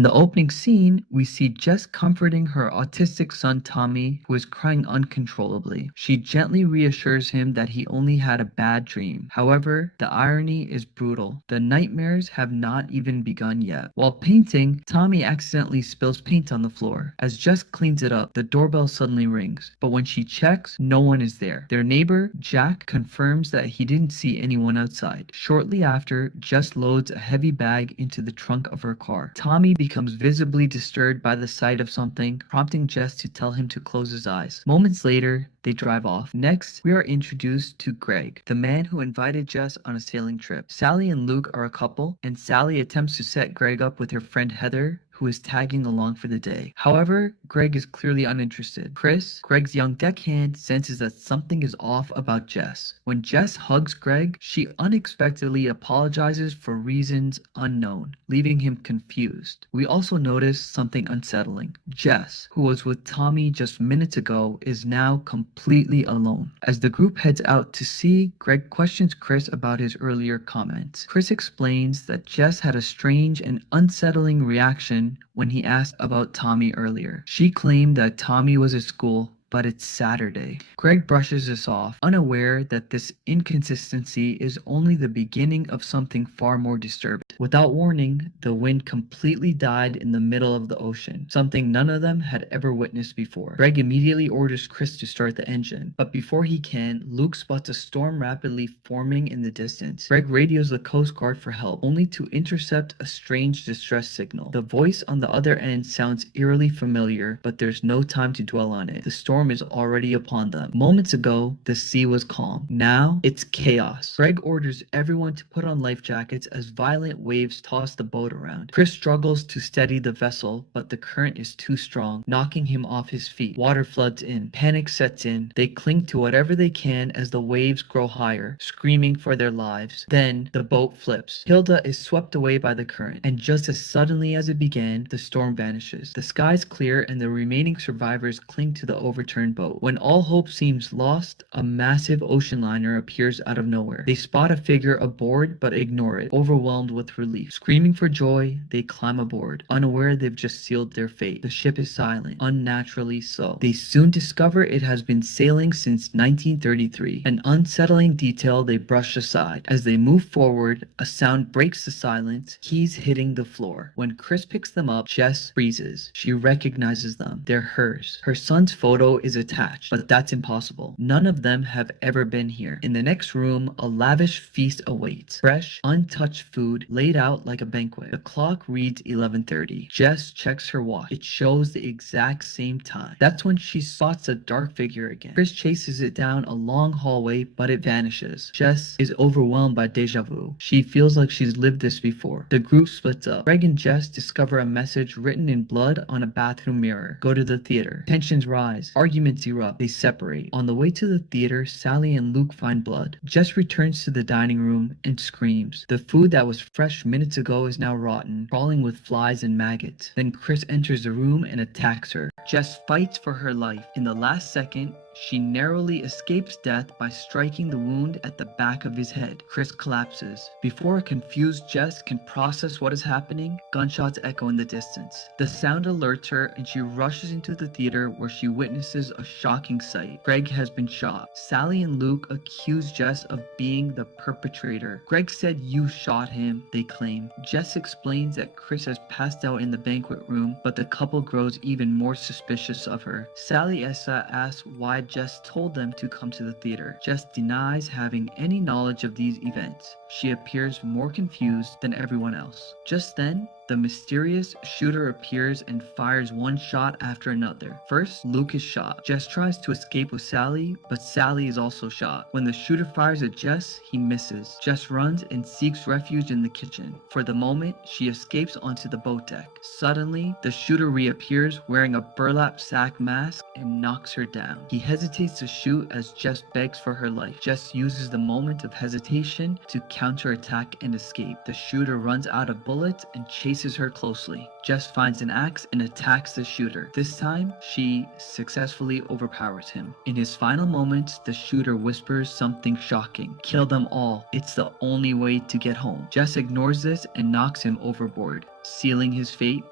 In the opening scene, we see Jess comforting her autistic son Tommy, who is crying uncontrollably. She gently reassures him that he only had a bad dream. However, the irony is brutal. The nightmares have not even begun yet. While painting, Tommy accidentally spills paint on the floor. As Jess cleans it up, the doorbell suddenly rings, but when she checks, no one is there. Their neighbor, Jack, confirms that he didn't see anyone outside. Shortly after, Jess loads a heavy bag into the trunk of her car. Tommy becomes visibly disturbed by the sight of something, prompting Jess to tell him to close his eyes. Moments later, they drive off. Next, we are introduced to Greg, the man who invited Jess on a sailing trip. Sally and Luke are a couple, and Sally attempts to set Greg up with her friend Heather, who is tagging along for the day. However, Greg is clearly uninterested. Chris, Greg's young deckhand, senses that something is off about Jess. When Jess hugs Greg, she unexpectedly apologizes for reasons unknown, leaving him confused. We also notice something unsettling. Jess, who was with Tommy just minutes ago, is now completely alone. As the group heads out to sea, Greg questions Chris about his earlier comments. Chris explains that Jess had a strange and unsettling reaction when he asked about Tommy earlier. She claimed that Tommy was at school, but it's Saturday. Greg brushes this off, unaware that this inconsistency is only the beginning of something far more disturbing. Without warning, the wind completely died in the middle of the ocean, something none of them had ever witnessed before. Greg immediately orders Chris to start the engine, but before he can, Luke spots a storm rapidly forming in the distance. Greg radios the Coast Guard for help, only to intercept a strange distress signal. The voice on the other end sounds eerily familiar, but there's no time to dwell on it. The storm is already upon them. Moments ago, the sea was calm. Now, it's chaos. Greg orders everyone to put on life jackets as violent waves toss the boat around. Chris struggles to steady the vessel, but the current is too strong, knocking him off his feet. Water floods in. Panic sets in. They cling to whatever they can as the waves grow higher, screaming for their lives. Then, the boat flips. Hilda is swept away by the current, and just as suddenly as it began, the storm vanishes. The skies clear and the remaining survivors cling to the overturned boat. When all hope seems lost, a massive ocean liner appears out of nowhere. They spot a figure aboard but ignore it, overwhelmed with relief. Screaming for joy, they climb aboard, unaware they've just sealed their fate. The ship is silent, unnaturally so. They soon discover it has been sailing since 1933, an unsettling detail they brush aside. As they move forward, a sound breaks the silence, keys hitting the floor. When Chris picks them up, Jess freezes. She recognizes them. They're hers. Her son's photo is attached, but that's impossible. None of them have ever been here. In the next room, a lavish feast awaits. Fresh, untouched food laid out like a banquet. The clock reads 11:30. Jess checks her watch. It shows the exact same time. That's when she spots a dark figure again. Chris chases it down a long hallway, but it vanishes. Jess is overwhelmed by deja vu. She feels like she's lived this before. The group splits up. Greg and Jess discover a message written in blood on a bathroom mirror. Go to the theater. Tensions rise. Arguments erupt. They separate. On the way to the theater, Sally and Luke find blood. Jess returns to the dining room and screams. The food that was fresh minutes ago is now rotten, crawling with flies and maggots. Then Chris enters the room and attacks her. Jess fights for her life. In the last second, she narrowly escapes death by striking the wound at the back of his head. Chris collapses. Before a confused Jess can process what is happening, gunshots echo in the distance. The sound alerts her and she rushes into the theater where she witnesses a shocking sight. Greg has been shot. Sally and Luke accuse Jess of being the perpetrator. Greg said you shot him, they claim. Jess explains that Chris has passed out in the banquet room, but the couple grows even more suspicious of her. Sally asks why Jess told them to come to the theater. Jess denies having any knowledge of these events. She appears more confused than everyone else. Just then, the mysterious shooter appears and fires one shot after another. First, Luke is shot. Jess tries to escape with Sally, but Sally is also shot. When the shooter fires at Jess, he misses. Jess runs and seeks refuge in the kitchen. For the moment, she escapes onto the boat deck. Suddenly, the shooter reappears wearing a burlap sack mask and knocks her down. He hesitates to shoot as Jess begs for her life. Jess uses the moment of hesitation to counterattack and escape. The shooter runs out of bullets and chases her closely. Jess finds an axe and attacks the shooter. This time, she successfully overpowers him. In his final moments, the shooter whispers something shocking. Kill them all. It's the only way to get home. Jess ignores this and knocks him overboard, sealing his fate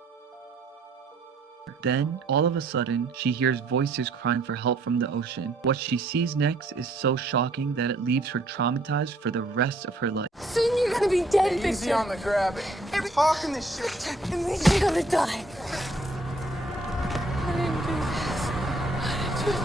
Then, all of a sudden, she hears voices crying for help from the ocean. What she sees next is so shocking that it leaves her traumatized for the rest of her life. Soon you're gonna be dead, Victor. Easy on the grab. Hey, we're talking this shit. It means you're gonna die. I didn't do this. I didn't do this.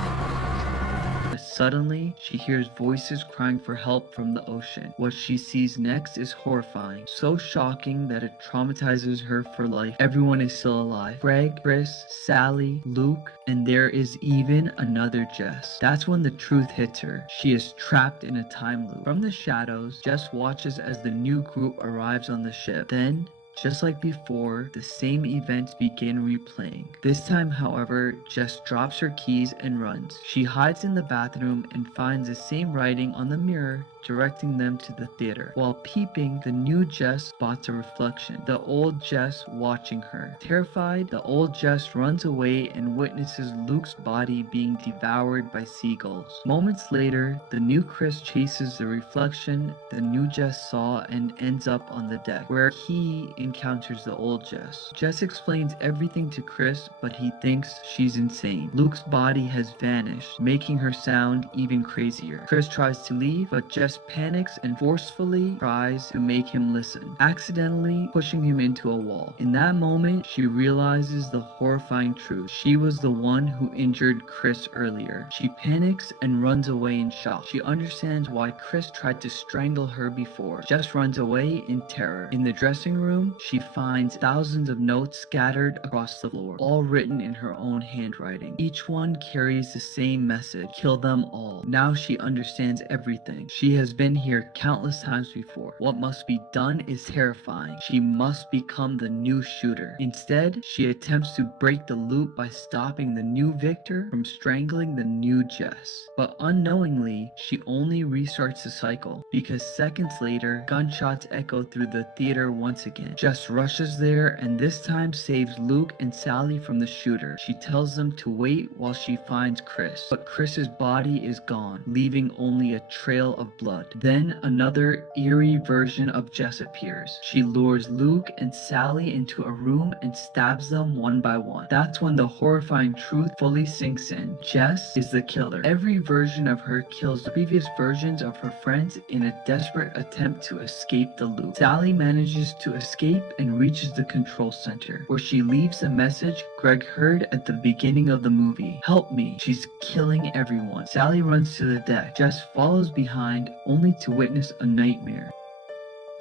But suddenly, she hears voices crying for help from the ocean. What she sees next is horrifying, so shocking that it traumatizes her for life. Everyone is still alive. Greg, Chris, Sally, Luke, and there is even another Jess. That's when the truth hits her. She is trapped in a time loop. From the shadows, Jess watches as the new group arrives on the ship. Then, just like before, the same events begin replaying. This time, however, Jess drops her keys and runs. She hides in the bathroom and finds the same writing on the mirror directing them to the theater. While peeping, the new Jess spots a reflection, the old Jess watching her. Terrified, the old Jess runs away and witnesses Luke's body being devoured by seagulls. Moments later, the new Chris chases the reflection the new Jess saw and ends up on the deck, where he encounters the old Jess. Jess explains everything to Chris, but he thinks she's insane. Luke's body has vanished, making her sound even crazier. Chris tries to leave, but Jess panics and forcefully tries to make him listen, accidentally pushing him into a wall. In that moment, she realizes the horrifying truth. She was the one who injured Chris earlier. She panics and runs away in shock. She understands why Chris tried to strangle her before. Jess runs away in terror. In the dressing room, she finds thousands of notes scattered across the floor, all written in her own handwriting. Each one carries the same message: kill them all. Now she understands everything. She has been here countless times before. What must be done is terrifying. She must become the new shooter. Instead, she attempts to break the loop by stopping the new Victor from strangling the new Jess. But unknowingly, she only restarts the cycle, because seconds later, gunshots echo through the theater once again. Jess rushes there and this time saves Luke and Sally from the shooter. She tells them to wait while she finds Chris, but Chris's body is gone, leaving only a trail of blood. Then another eerie version of Jess appears. She lures Luke and Sally into a room and stabs them one by one. That's when the horrifying truth fully sinks in. Jess is the killer. Every version of her kills the previous versions of her friends in a desperate attempt to escape the loop. Sally manages to escape and reaches the control center, where she leaves the message Greg heard at the beginning of the movie. Help me, she's killing everyone. Sally runs to the deck. Jess follows behind, only to witness a nightmare.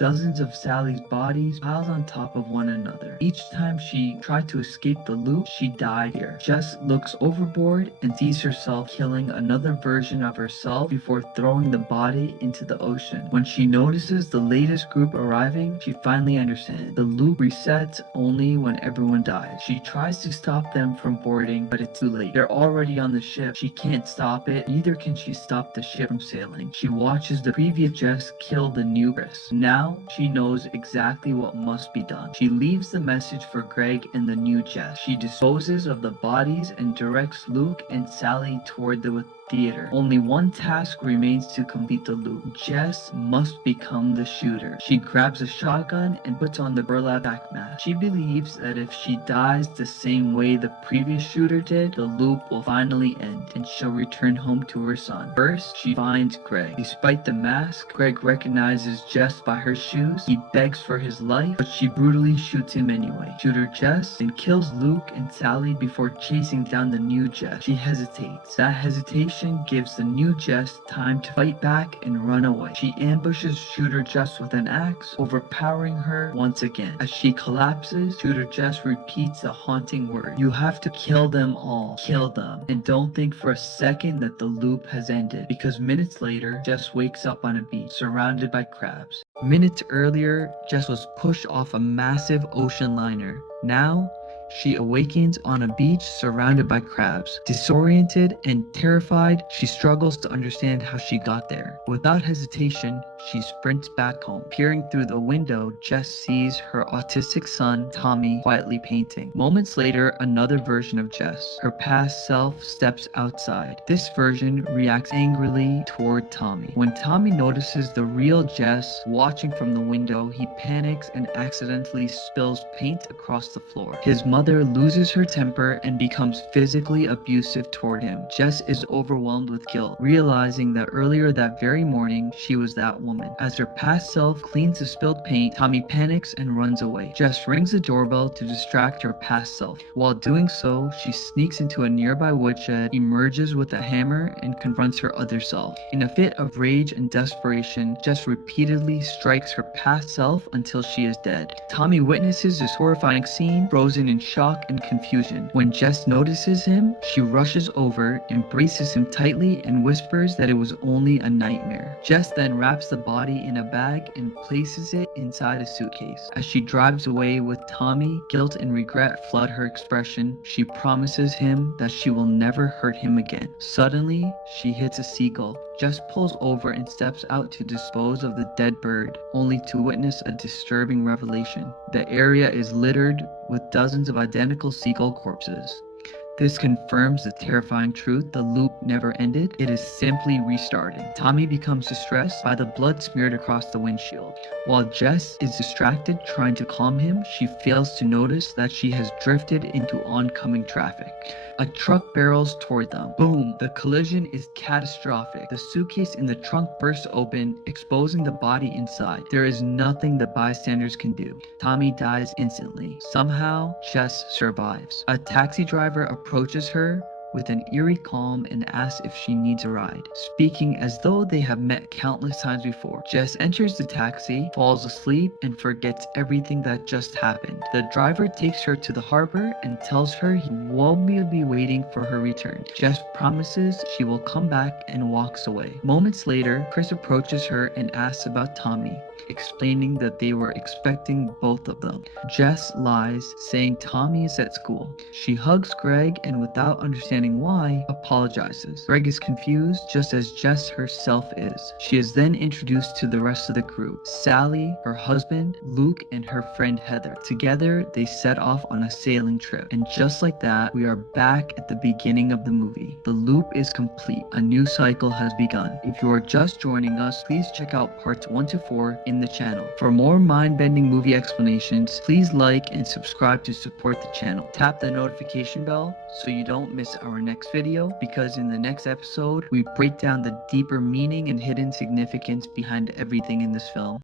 Dozens of Sally's bodies piled on top of one another. Each time she tried to escape the loop, she died here. Jess looks overboard and sees herself killing another version of herself before throwing the body into the ocean. When she notices the latest group arriving, she finally understands. The loop resets only when everyone dies. She tries to stop them from boarding, but it's too late. They're already on the ship. She can't stop it, neither can she stop the ship from sailing. She watches the previous Jess kill the new Chris. Now, she knows exactly what must be done. She leaves the message for Greg and the new Jess. She disposes of the bodies and directs Luke and Sally toward the theater. Only one task remains to complete the loop. Jess must become the shooter. She grabs a shotgun and puts on the burlap sack mask. She believes that if she dies the same way the previous shooter did, the loop will finally end and she'll return home to her son. First, she finds Greg. Despite the mask, Greg recognizes Jess by her shoes. He begs for his life, but she brutally shoots him anyway. Shooter Jess then kills Luke and Sally before chasing down the new Jess. She hesitates. That hesitation gives the new Jess time to fight back and run away. She ambushes Shooter Jess with an axe, overpowering her once again. As she collapses, Shooter Jess repeats a haunting word: you have to kill them all. Kill them. And don't think for a second that the loop has ended, because minutes later, Jess wakes up on a beach, surrounded by crabs. Minutes earlier, Jess was pushed off a massive ocean liner. Now, she awakens on a beach surrounded by crabs. Disoriented and terrified, she struggles to understand how she got there. Without hesitation, she sprints back home. Peering through the window, Jess sees her autistic son, Tommy, quietly painting. Moments later, another version of Jess, her past self, steps outside. This version reacts angrily toward Tommy. When Tommy notices the real Jess watching from the window, he panics and accidentally spills paint across the floor. His mother loses her temper and becomes physically abusive toward him. Jess is overwhelmed with guilt, realizing that earlier that very morning, she was that woman. As her past self cleans the spilled paint, Tommy panics and runs away. Jess rings the doorbell to distract her past self. While doing so, she sneaks into a nearby woodshed, emerges with a hammer, and confronts her other self. In a fit of rage and desperation, Jess repeatedly strikes her past self until she is dead. Tommy witnesses this horrifying scene, frozen in shock and confusion. When Jess notices him, she rushes over, embraces him tightly, and whispers that it was only a nightmare. Jess then wraps the body in a bag and places it inside a suitcase. As she drives away with Tommy, guilt and regret flood her expression. She promises him that she will never hurt him again. Suddenly, she hits a seagull. Jess pulls over and steps out to dispose of the dead bird, only to witness a disturbing revelation. The area is littered with dozens of identical seagull corpses. This confirms the terrifying truth: the loop never ended, it is simply restarting. Tommy becomes distressed by the blood smeared across the windshield. While Jess is distracted trying to calm him, she fails to notice that she has drifted into oncoming traffic. A truck barrels toward them. Boom! The collision is catastrophic. The suitcase in the trunk bursts open, exposing the body inside. There is nothing the bystanders can do. Tommy dies instantly. Somehow, Jess survives. A taxi driver approaches her with an eerie calm and asks if she needs a ride, speaking as though they have met countless times before. Jess enters the taxi, falls asleep, and forgets everything that just happened. The driver takes her to the harbor and tells her he won't be waiting for her return. Jess promises she will come back and walks away. Moments later, Chris approaches her and asks about Tommy, explaining that they were expecting both of them. Jess lies, saying Tommy is at school. She hugs Greg and, without understanding why, apologizes. Greg is confused, just as Jess herself is. She is then introduced to the rest of the crew: Sally, her husband, Luke, and her friend Heather. Together, they set off on a sailing trip. And just like that, we are back at the beginning of the movie. The loop is complete. A new cycle has begun. If you are just joining us, please check out parts 1 to 4 in the channel. For more mind-bending movie explanations, please like and subscribe to support the channel. Tap the notification bell so you don't miss our next video, because in the next episode, we break down the deeper meaning and hidden significance behind everything in this film.